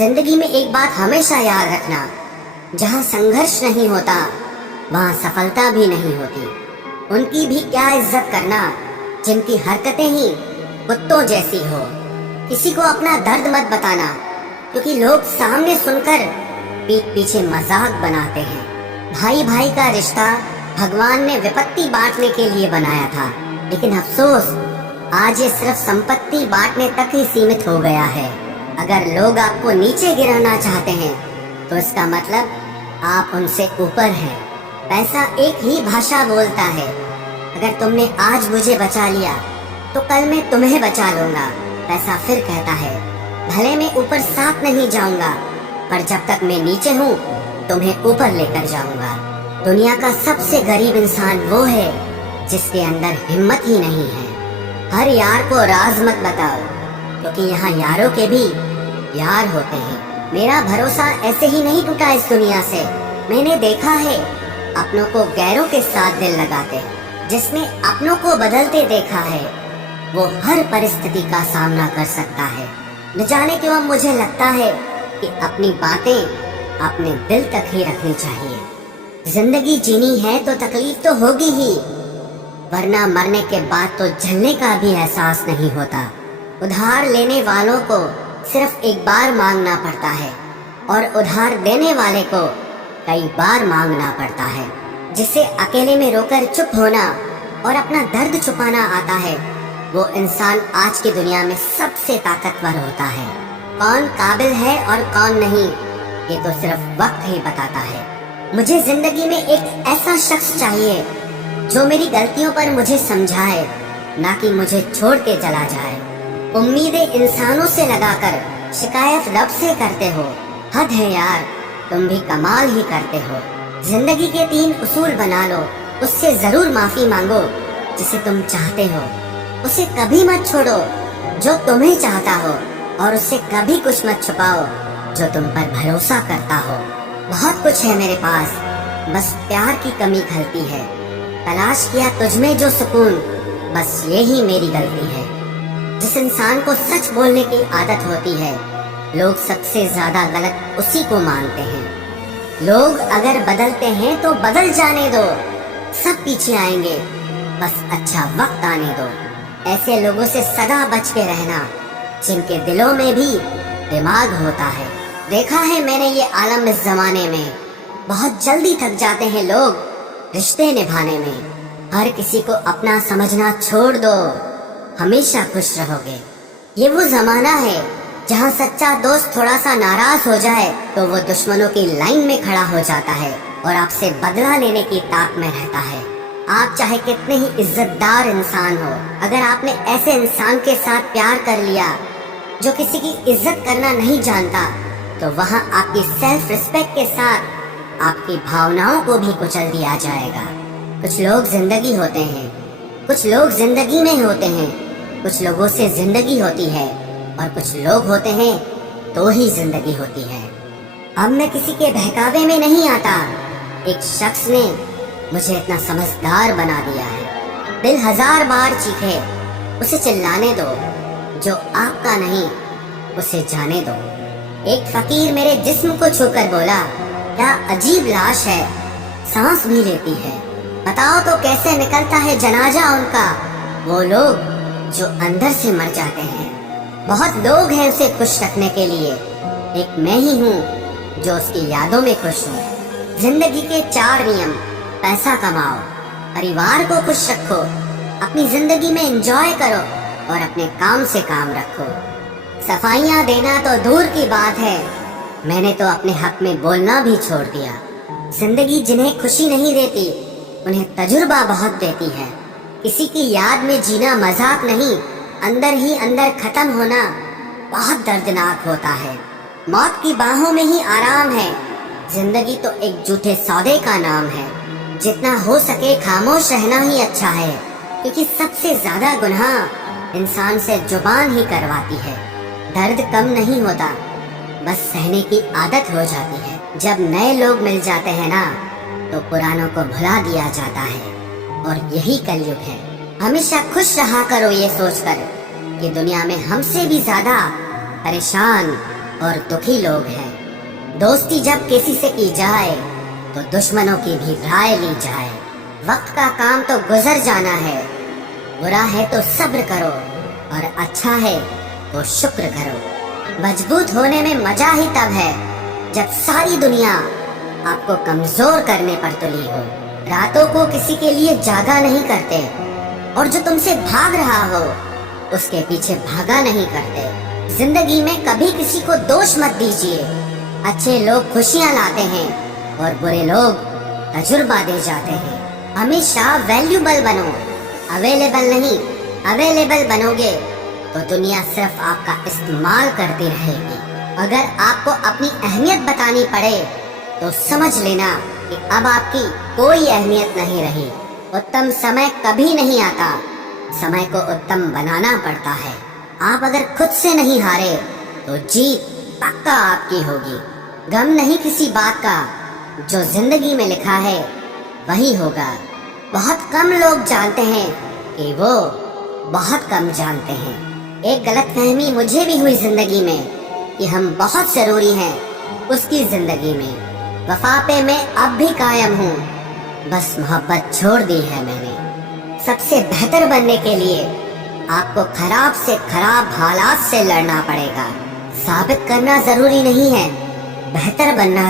जिंदगी में एक बात हमेशा याद रखना, जहाँ संघर्ष नहीं होता वहाँ सफलता भी नहीं होती। उनकी भी क्या इज्जत करना जिनकी हरकतें ही कुत्तों जैसी हो। किसी को अपना दर्द मत बताना, क्योंकि लोग सामने सुनकर पीठ पीछे मजाक बनाते हैं। भाई भाई का रिश्ता भगवान ने विपत्ति बांटने के लिए बनाया था, लेकिन अफसोस आज ये सिर्फ संपत्ति बांटने तक ही सीमित हो गया है। अगर लोग आपको नीचे गिराना चाहते हैं तो इसका मतलब आप उनसे ऊपर हैं। पैसा एक ही भाषा बोलता है। अगर तुमने आज मुझे बचा लिया तो कल मैं तुम्हें बचा लूंगा। पैसा फिर कहता है, भले मैं ऊपर साथ नहीं जाऊंगा, पर जब तक मैं नीचे हूँ तुम्हें ऊपर लेकर जाऊंगा। दुनिया का सबसे गरीब इंसान वो है जिसके अंदर हिम्मत ही नहीं है। हर यार को राज मत बताओ, क्योंकि यहाँ यारों के भी यार होते हैं। मेरा भरोसा ऐसे ही नहीं टूटा इस दुनिया से। मैंने देखा है अपनों को गैरों के साथ दिल लगाते। जिसने अपनों को बदलते देखा है वो हर परिस्थिति का सामना कर सकता है। न जाने क्यों अब मुझे लगता है कि अपनी बातें अपने दिल तक ही रखनी चाहिए। जिंदगी जीनी है तो तकलीफ तो होगी ही, वरना मरने के बाद तो जलने का भी एहसास नहीं होता। उधार लेने वालों को सिर्फ एक बार मांगना पड़ता है और उधार देने वाले को कई बार मांगना पड़ता है। जिसे अकेले में रोकर चुप होना और अपना दर्द छुपाना आता है, वो इंसान आज की दुनिया में सबसे ताकतवर होता है। कौन काबिल है और कौन नहीं, ये तो सिर्फ वक्त ही बताता है। मुझे जिंदगी में एक ऐसा शख्स चाहिए जो मेरी गलतियों पर मुझे समझाए, ना कि मुझे छोड़ के चला जाए। उम्मीदें इंसानों से लगाकर शिकायत रब से करते हो। हद है यार, तुम भी कमाल ही करते हो। जिंदगी के 3 उसूल बना लो, उससे जरूर माफी मांगो जिसे तुम चाहते हो। उसे कभी मत छोड़ो जो तुम्हें चाहता हो, और उससे कभी कुछ मत छुपाओ जो तुम पर भरोसा करता हो। बहुत कुछ है मेरे पास, बस प्यार की कमी खलती है। तलाश किया तुझमें जो सुकून, बस यही मेरी गलती है। जिस इंसान को सच बोलने की आदत होती है, लोग सबसे ज्यादा गलत उसी को मानते हैं। लोग अगर बदलते हैं तो बदल जाने दो, सब पीछे आएंगे, बस अच्छा वक्त आने दो। ऐसे लोगों से सदा बच के रहना जिनके दिलों में भी दिमाग होता है। देखा है मैंने ये आलम इस जमाने में, बहुत जल्दी थक जाते हैं लोग रिश्ते निभाने में। हर किसी को अपना समझना छोड़ दो, हमेशा खुश रहोगे। ये वो जमाना है जहाँ सच्चा दोस्त थोड़ा सा नाराज हो जाए तो वो दुश्मनों की लाइन में खड़ा हो जाता है और आपसे बदला लेने की ताक में रहता है। आप चाहे कितने ही इज्जतदार इंसान हो, अगर आपने ऐसे इंसान के साथ प्यार कर लिया जो किसी की इज्जत करना नहीं जानता, तो वहाँ आपकी सेल्फ रिस्पेक्ट के साथ आपकी भावनाओं को भी कुचल दिया जाएगा। कुछ लोग जिंदगी होते हैं, कुछ लोग जिंदगी में होते हैं। कुछ लोगों से जिंदगी होती है और कुछ लोग होते हैं तो ही जिंदगी होती है। अब मैं किसी के बहकावे में नहीं आता। एक शख्स ने मुझे इतना समझदार बना दिया है। दिल 1000 बार चीखे, उसे चिल्लाने दो। जो आपका नहीं उसे जाने दो। एक फकीर मेरे जिस्म को छूकर बोला, क्या अजीब लाश है, सांस भी लेती है। बताओ तो कैसे निकलता है जनाजा उनका, वो लोग जो अंदर से मर जाते हैं। बहुत लोग हैं उसे खुश रखने के लिए, एक मैं ही हूँ जो उसकी यादों में खुश हूँ। जिंदगी के 4 नियम: पैसा कमाओ, परिवार को खुश रखो, अपनी जिंदगी में एंजॉय करो और अपने काम से काम रखो। सफाइयाँ देना तो दूर की बात है, मैंने तो अपने हक में बोलना भी छोड़ दिया। जिंदगी जिन्हें खुशी नहीं देती उन्हें तजुर्बा बहुत देती है। किसी की याद में जीना मजाक नहीं, अंदर ही अंदर खत्म होना बहुत दर्दनाक होता है। मौत की बाहों में ही आराम है। जिंदगी तो एक झूठे सौदे का नाम है। जितना हो सके खामोश रहना ही अच्छा है, क्योंकि सबसे ज्यादा गुनाह इंसान से जुबान ही करवाती है। दर्द कम नहीं होता, बस सहने की आदत हो जाती है। जब नए लोग मिल जाते हैं ना, तो पुरानों को भुला दिया जाता है, और यही कलयुग है। हमेशा खुश रहा करो ये सोचकर कि दुनिया में हमसे भी ज्यादा परेशान और दुखी लोग हैं। दोस्ती जब किसी से की जाए तो दुश्मनों की भी राय ली जाए। वक्त का काम तो गुजर जाना है, बुरा है तो सब्र करो और अच्छा है तो शुक्र करो। मजबूत होने में मजा ही तब है जब सारी दुनिया आपको कमजोर करने पर तुली हो। रातों को किसी के लिए जागा नहीं करते और जो तुमसे भाग रहा हो उसके पीछे भागा नहीं करते। जिंदगी में कभी किसी को दोष मत दीजिए। अच्छे लोग खुशियां लाते हैं और बुरे लोग तजुर्बा दे जाते हैं। हमेशा वैल्यूबल बनो, अवेलेबल नहीं। अवेलेबल बनोगे तो दुनिया सिर्फ आपका इस्तेमाल करती रहेगी। अगर आपको अपनी अहमियत बतानी पड़े तो समझ लेना कि अब आपकी कोई अहमियत नहीं रही। उत्तम समय कभी नहीं आता, समय को उत्तम बनाना पड़ता है। आप अगर खुद से नहीं हारे तो जीत पक्का आपकी होगी। गम नहीं किसी बात का, जो जिंदगी में लिखा है वही होगा। बहुत कम लोग जानते हैं कि वो बहुत कम जानते हैं। एक गलतफहमी मुझे भी हुई जिंदगी में कि हम बहुत जरूरी हैं उसकी जिंदगी में। वफा पे मैं अब भी कायम हूँ, बस मोहब्बत छोड़ दी है मैंने। सबसे बेहतर बनने के लिए आपको खराब से खराब हालात से लड़ना पड़ेगा। साबित करना जरूरी नहीं है, बेहतर बनना